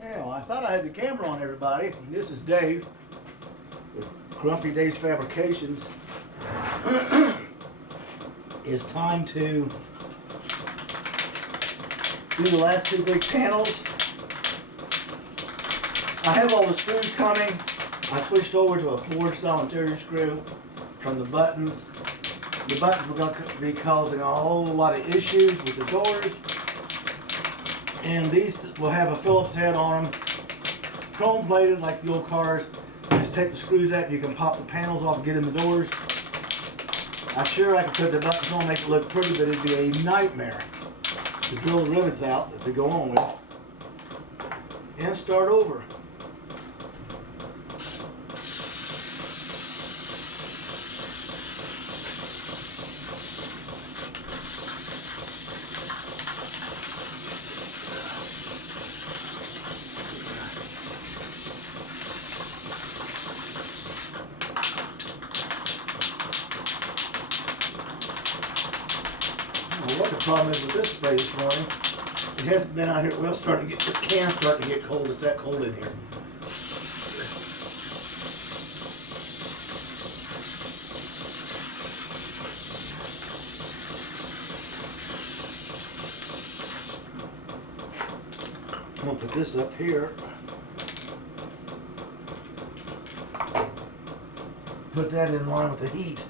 Yeah, well, I thought I had the camera on, everybody. This is Dave with Grumpy Dave's Fabrications. It's time to do the last two big panels. I have all the screws coming. I switched over to a floor style interior screw from the buttons. The buttons were going to be causing a whole lot of issues with the doors. And these will have a Phillips head on them, chrome plated like the old cars. Just take the screws out and you can pop the panels off and get in the doors. I'm sure I could put the buttons on, make it look pretty, but it'd be a nightmare to drill the rivets out that they go on with and start over. What the problem is with this spray this morning, it hasn't been out here. Well, starting to get the can starting to get cold. It's that cold in here. I'm gonna put this up here. Put that in line with the heat.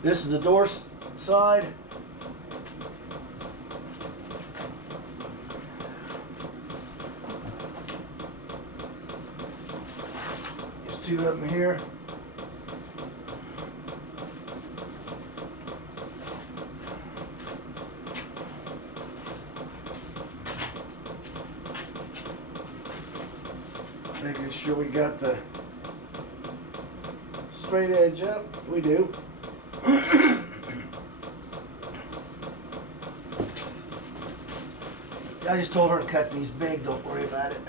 This is the door side. There's two of them here. Making sure we got the straight edge up. We do. I just told her to cut these big, don't worry about it.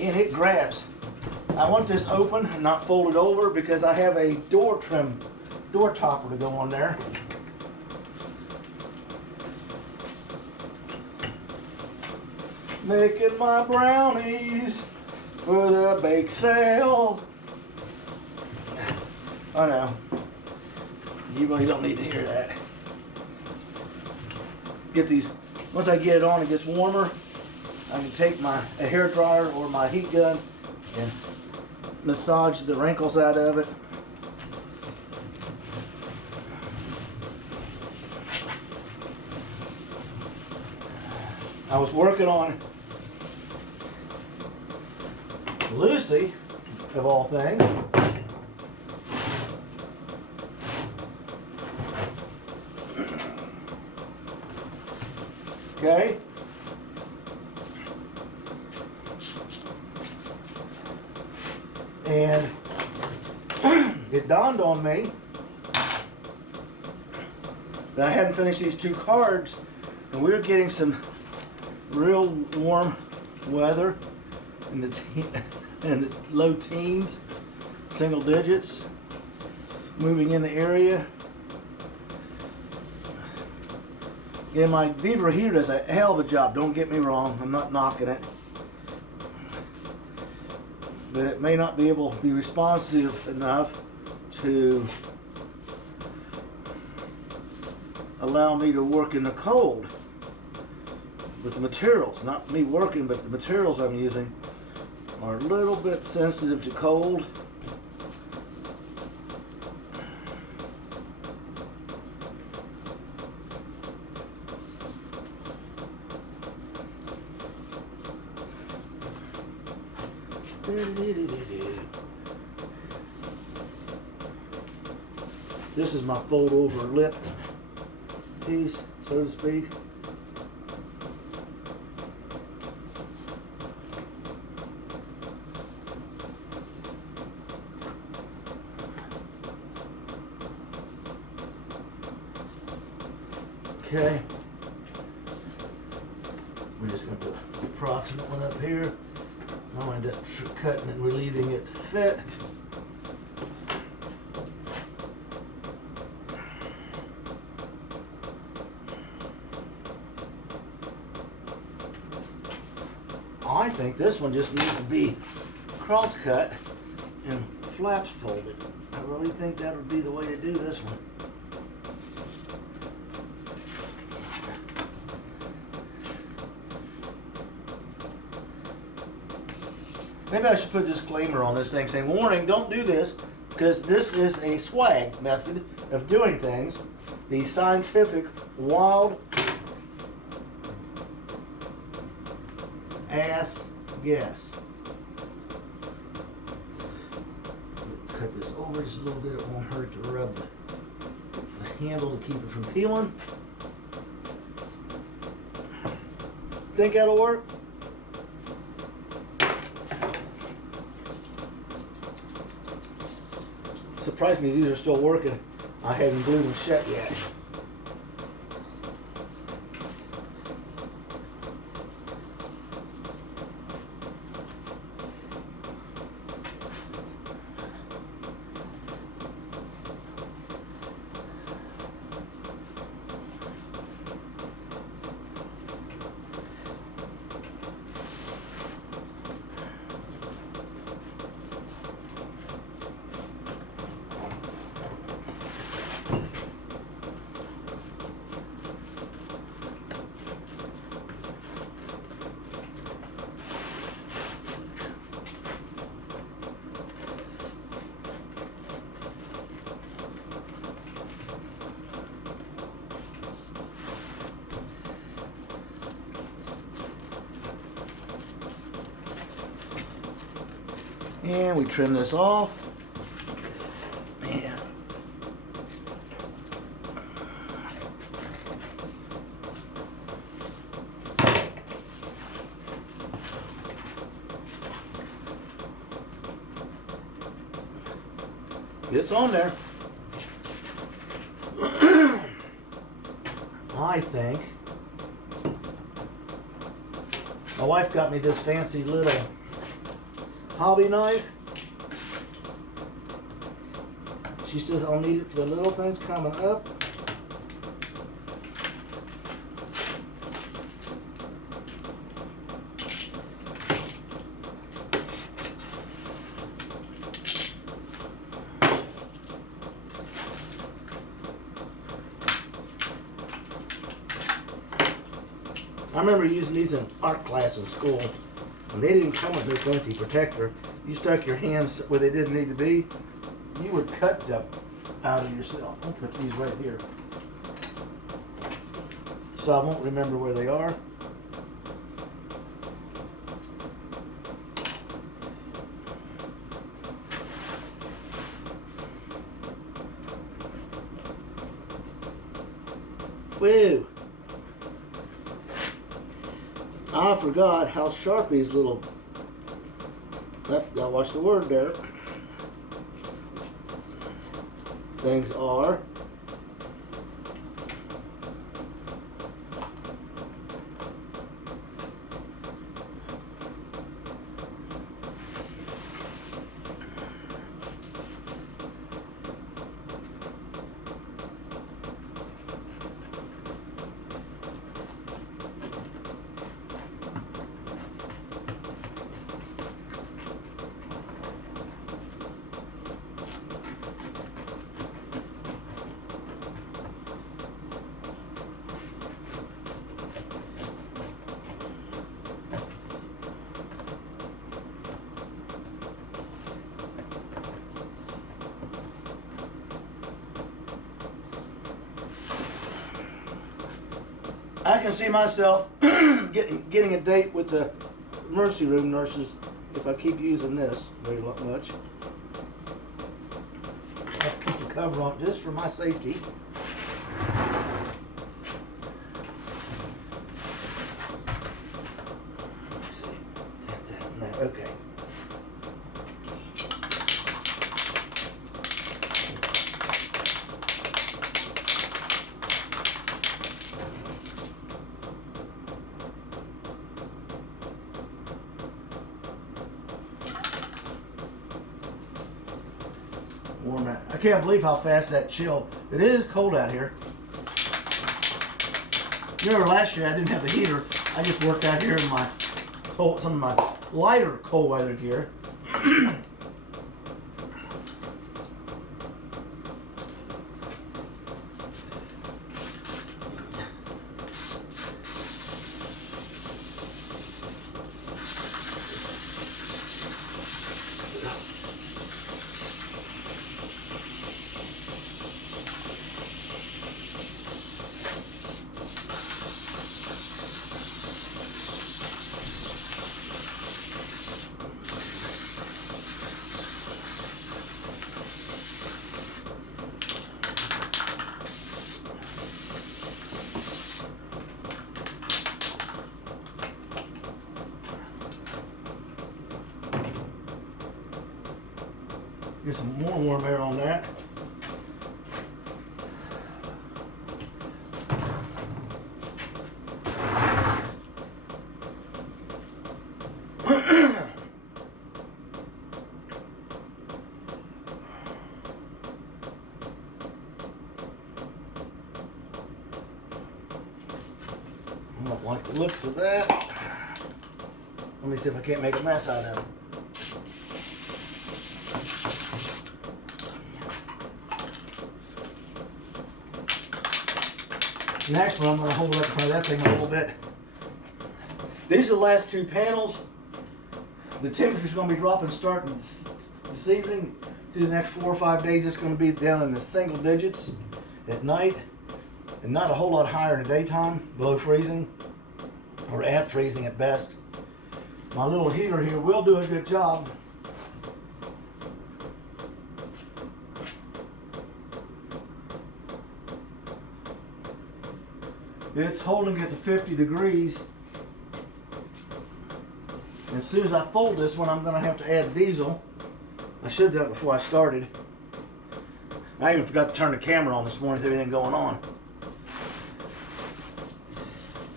And it grabs. I want this open and not folded over because I have a door topper to go on there. Making my brownies for the bake sale. Oh no, you really don't need to hear that. Get these, once I get it on, it gets warmer. I can take a hair dryer or my heat gun and massage the wrinkles out of it. I was working on Lucy, of all things. Okay. And it dawned on me that I hadn't finished these two cards, and we were getting some real warm weather in the low teens, single digits, moving in the area. Yeah, my Viva heater does a hell of a job, don't get me wrong, I'm not knocking it. But it may not be able to be responsive enough to allow me to work in the cold with the materials. Not me working, but the materials I'm using are a little bit sensitive to cold. This is my fold over lip piece, so to speak. Okay. We're just going to do an approximate one up here. I'll end up cutting and relieving it to fit. I think this one just needs to be cross cut and flaps folded. I really think that would be the way to do this one. Maybe I should put a disclaimer on this thing saying, warning, don't do this, because this is a swag method of doing things. The scientific wild ass guess. Cut this over just a little bit, it won't hurt to rub the handle to keep it from peeling. Think that'll work? Surprised me these are still working. I haven't glued them shut yet. And we trim this off. And it's on there. I think my wife got me this fancy little hobby knife. She says I'll need it for the little things coming up. I remember using these in art class in school, and they didn't come with no fancy protector. You stuck your hands where they didn't need to be, you would cut them out of yourself. I'll put these right here, so I won't remember where they are. Woo! I forgot how sharp these little, I forgot to watch the word there, things are. I can see myself getting a date with the emergency room nurses if I keep using this very much. I'll keep the cover on just for my safety. Let's see. That. Okay. warm out. I can't believe how fast that chill. It is cold out here. You remember last year I didn't have the heater. I just worked out here in my some of my lighter cold weather gear. Get some more warm air on that. I don't like the looks of that. Let me see if I can't make a mess out of it. Next one, I'm going to hold it up in front of that thing a little bit. These are the last two panels. The temperature's going to be dropping starting this evening. Through the next 4 or 5 days, it's going to be down in the single digits at night, and not a whole lot higher in the daytime, below freezing, or at freezing at best. My little heater here will do a good job. It's holding it to 50 degrees. And as soon as I fold this one, I'm going to have to add diesel. I should have done it before I started. I even forgot to turn the camera on this morning with everything going on.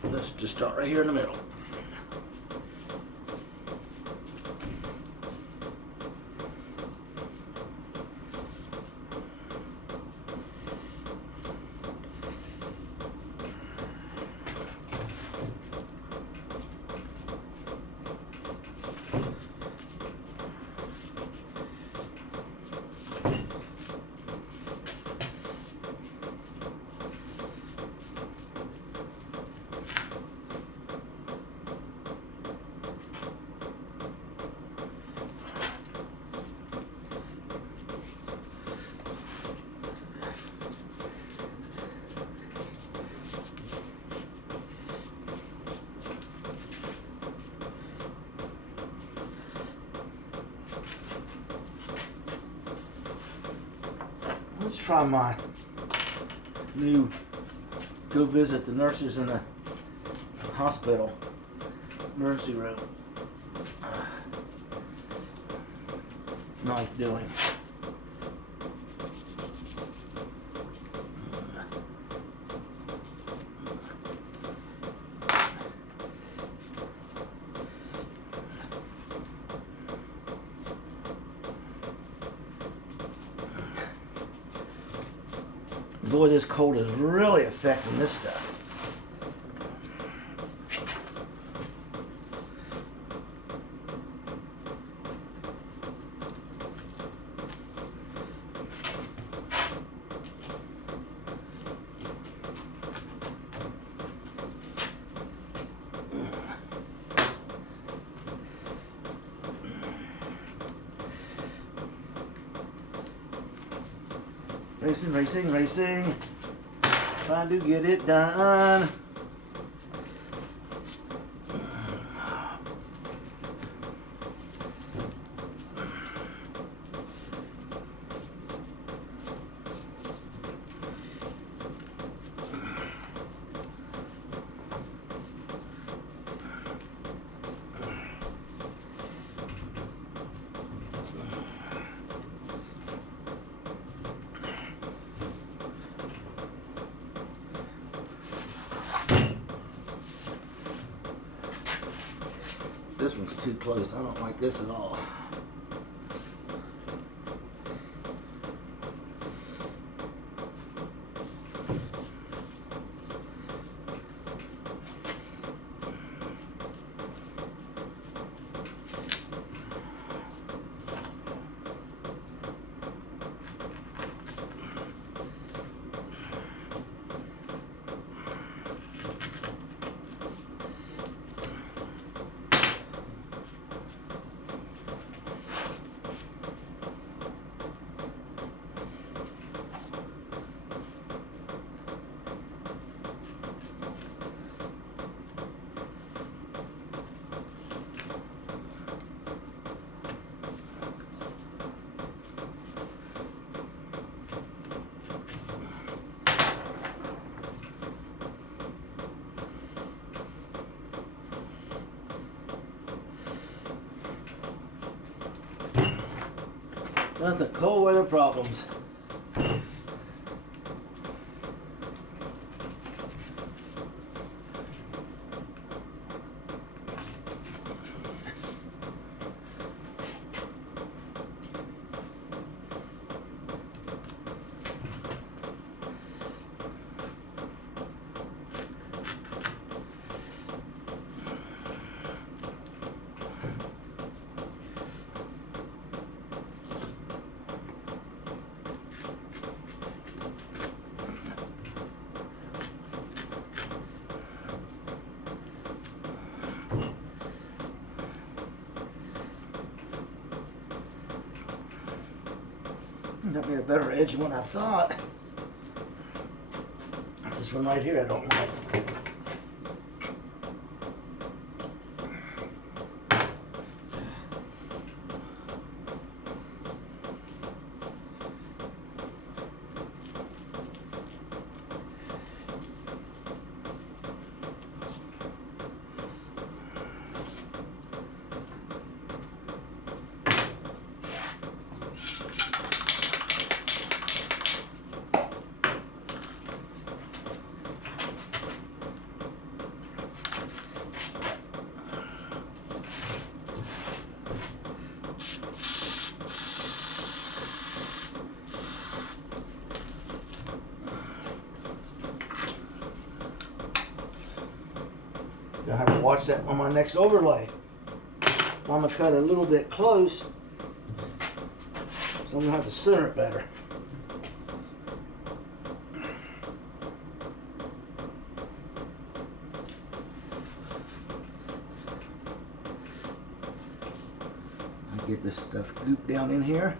Let's just start right here in the middle. Let's try my new go visit the nurses in the hospital emergency room knife doing. Boy, this cold is really affecting this stuff. Racing, racing, racing. Trying to get it done. This one's too close. I don't like this at all. Nothing, cold weather problems. Got me a better edge than what I thought. This one right here I don't like. I'll have to watch that on my next overlay. I'm gonna cut it a little bit close, so I'm gonna have to center it better. Get this stuff gooped down in here.